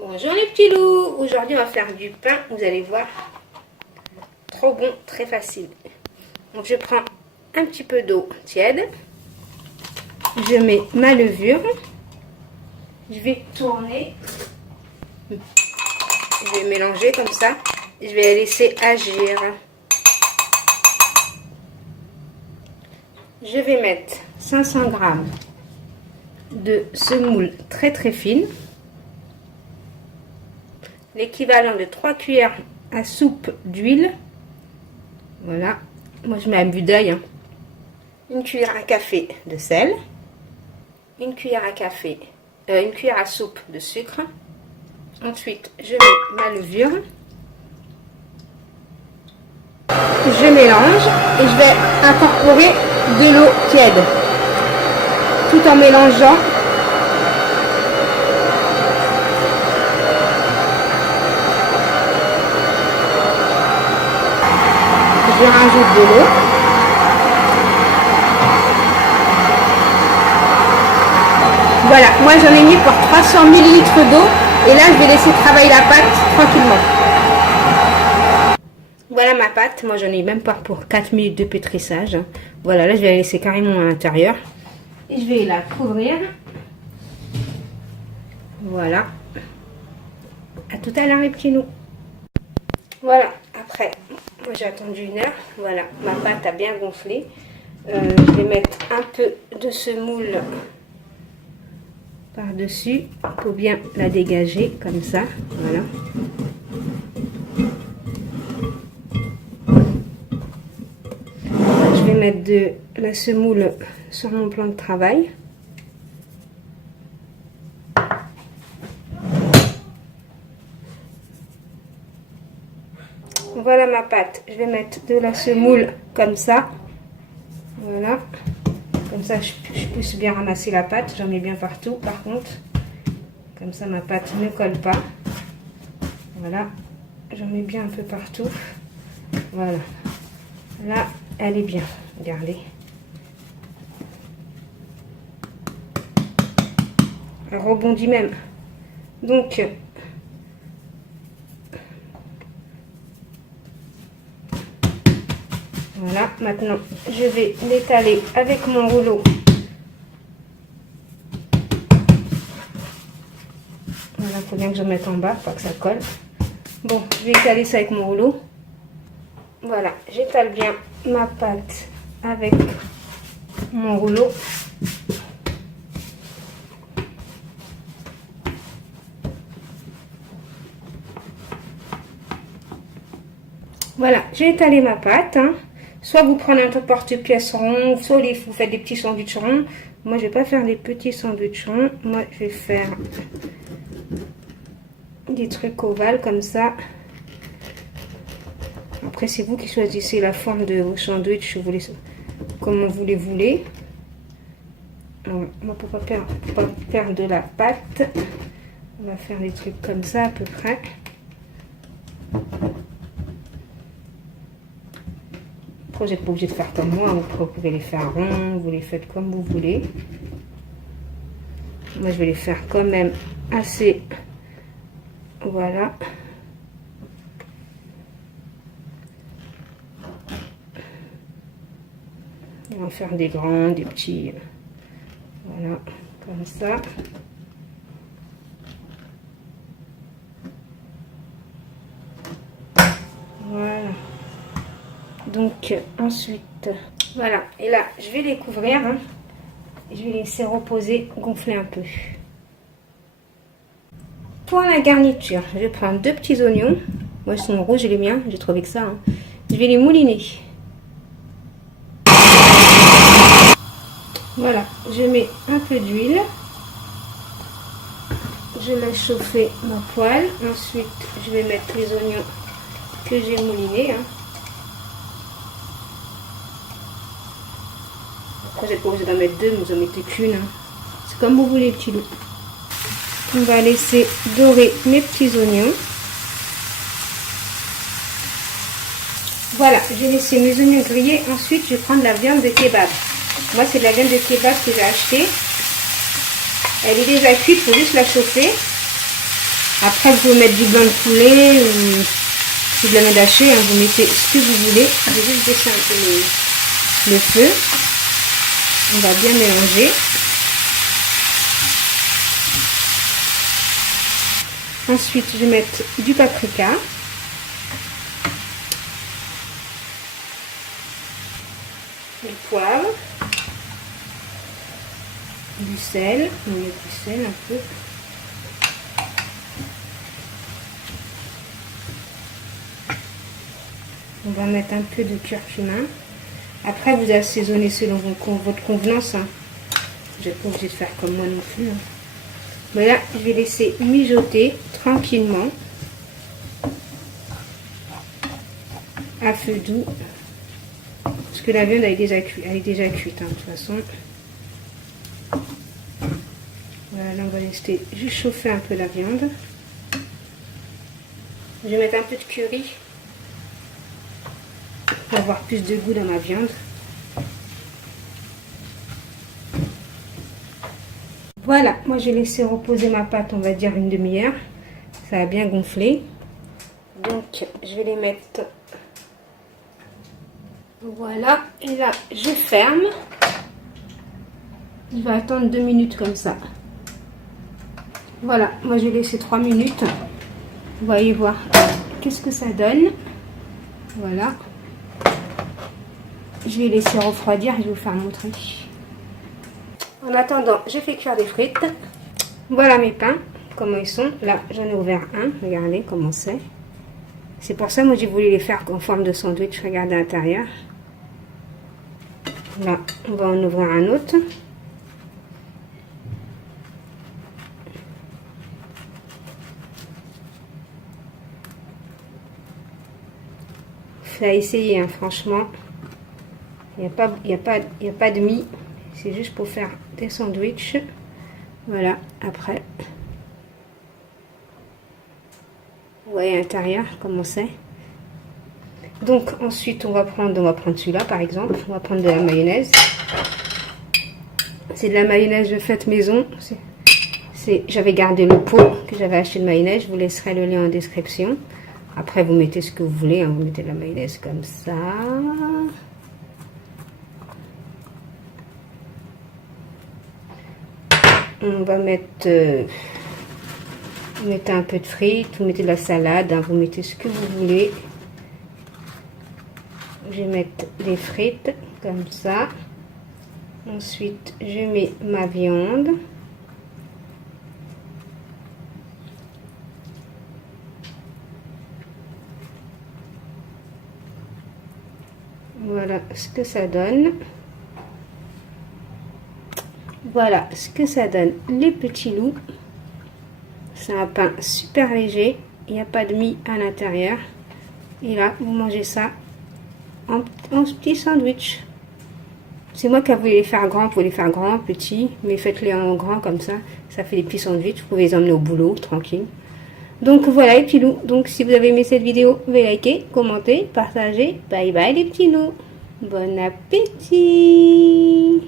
Bonjour les petits loups, aujourd'hui on va faire du pain, vous allez voir, trop bon, très facile. Donc je prends un petit peu d'eau tiède, je mets ma levure, je vais tourner, je vais mélanger comme ça, je vais la laisser agir. Je vais mettre 500 g de semoule très fine, l'équivalent de 3 cuillères à soupe d'huile. Voilà, moi je mets un but d'œil. Une cuillère à café de sel, une cuillère à soupe de sucre. Ensuite, je mets ma levure. Je mélange et je vais incorporer de l'eau tiède tout en mélangeant. Je rajoute de l'eau. Voilà, moi j'en ai mis pour 300 ml d'eau et là je vais laisser travailler la pâte tranquillement. Voilà ma pâte, moi j'en ai même pas pour 4 minutes de pétrissage. Voilà, là je vais la laisser carrément à l'intérieur. Et je vais la couvrir. Voilà. À tout à l'heure les petits loups. Voilà, après, moi j'ai attendu 1 heure. Voilà, ma pâte a bien gonflé. Je vais mettre un peu de semoule par-dessus pour bien la dégager comme ça. Voilà. Je vais mettre de la semoule sur mon plan de travail. Voilà ma pâte. Je vais mettre de la semoule comme ça. Voilà. Comme ça, je puisse bien ramasser la pâte. J'en mets bien partout, par contre. Comme ça, ma pâte ne colle pas. Voilà. J'en mets bien un peu partout. Voilà. Là, elle est bien. Regardez. Elle rebondit même. Donc, voilà, maintenant je vais l'étaler avec mon rouleau. Voilà, il faut bien que je mette en bas, pas que ça colle. Bon, je vais étaler ça avec mon rouleau. Voilà, j'étale bien ma pâte avec mon rouleau. Voilà, j'ai étalé ma pâte. Soit vous prenez un porte-pièce rond, soit vous faites des petits sandwichs ronds. Moi, je vais pas faire des petits sandwichs ronds. Moi, je vais faire des trucs ovales comme ça. Après, c'est vous qui choisissez la forme de vos sandwichs, comme vous les voulez. Alors, moi, pour pas perdre de la pâte, on va faire des trucs comme ça à peu près. Vous n'êtes pas obligé de faire comme moi, vous pouvez les faire ronds, vous les faites comme vous voulez. Moi je vais les faire quand même assez, voilà. On va faire des grands, des petits, voilà, comme ça. Voilà. Donc ensuite, voilà, et là je vais les couvrir, je vais laisser reposer, gonfler un peu. Pour la garniture, je vais prendre 2 petits oignons, moi ils sont rouges les miens, j'ai trouvé que ça, je vais les mouliner. Voilà, je mets un peu d'huile, je laisse chauffer ma poêle, ensuite je vais mettre les oignons que j'ai moulinés. Vous n'êtes pas obligé d'en mettre 2, mais vous en mettez qu'une. C'est comme vous voulez, petits loups. On va laisser dorer mes petits oignons. Voilà, j'ai laissé mes oignons griller. Ensuite, je vais prendre la viande de kebab. Moi, c'est de la viande de kebab que j'ai achetée. Elle est déjà cuite, il faut juste la chauffer. Après, vous pouvez mettre du blanc de poulet ou de la viande hachée, hein, vous mettez ce que vous voulez. Je vais juste baisser un peu le feu. On va bien mélanger. Ensuite, je vais mettre du paprika. Du poivre. Du sel. On met du sel un peu. On va mettre un peu de curcuma. Après, vous assaisonnez selon votre convenance. Hein. Vous n'êtes pas obligé de faire comme moi non plus. Hein. Voilà, je vais laisser mijoter tranquillement. À feu doux. Parce que la viande elle est déjà cuite. Hein, de toute façon. Voilà, là, on va laisser juste chauffer un peu la viande. Je vais mettre un peu de curry. Pour avoir plus de goût dans ma viande. Voilà, moi j'ai laissé reposer ma pâte, on va dire une demi-heure. Ça a bien gonflé. Donc je vais les mettre. Voilà, et là je ferme. Il va attendre 2 minutes comme ça. Voilà, moi je vais laisser 3 minutes. Vous voyez voir qu'est-ce que ça donne. Voilà. Je vais laisser refroidir et je vais vous faire montrer. En attendant, je fais cuire des frites. Voilà mes pains, comment ils sont. Là, j'en ai ouvert un. Regardez comment c'est. C'est pour ça, moi, j'ai voulu les faire en forme de sandwich. Regardez à l'intérieur. Là, on va en ouvrir un autre. Faut essayer, hein, franchement. Il n'y a pas de mie. C'est juste pour faire des sandwichs. Voilà, après. Vous voyez à l'intérieur comment c'est. Donc ensuite, on va prendre celui-là par exemple. On va prendre de la mayonnaise. C'est de la mayonnaise faite maison. J'avais gardé le pot que j'avais acheté de mayonnaise. Je vous laisserai le lien en description. Après, vous mettez ce que vous voulez. Hein. Vous mettez de la mayonnaise comme ça. On va mettre, vous mettez un peu de frites, vous mettez de la salade, hein, vous mettez ce que vous voulez. Je vais mettre les frites comme ça. Ensuite, je mets ma viande. Voilà ce que ça donne. Voilà ce que ça donne, les petits loups. C'est un pain super léger. Il n'y a pas de mie à l'intérieur. Et là, vous mangez ça en petit sandwich. C'est moi qui ai voulu les faire grands. Vous pouvez les faire grands, petits. Mais faites-les en grand comme ça. Ça fait des petits sandwichs. Vous pouvez les emmener au boulot, tranquille. Donc voilà les petits loups. Donc si vous avez aimé cette vidéo, vous pouvez liker, commenter, partager. Bye bye les petits loups. Bon appétit.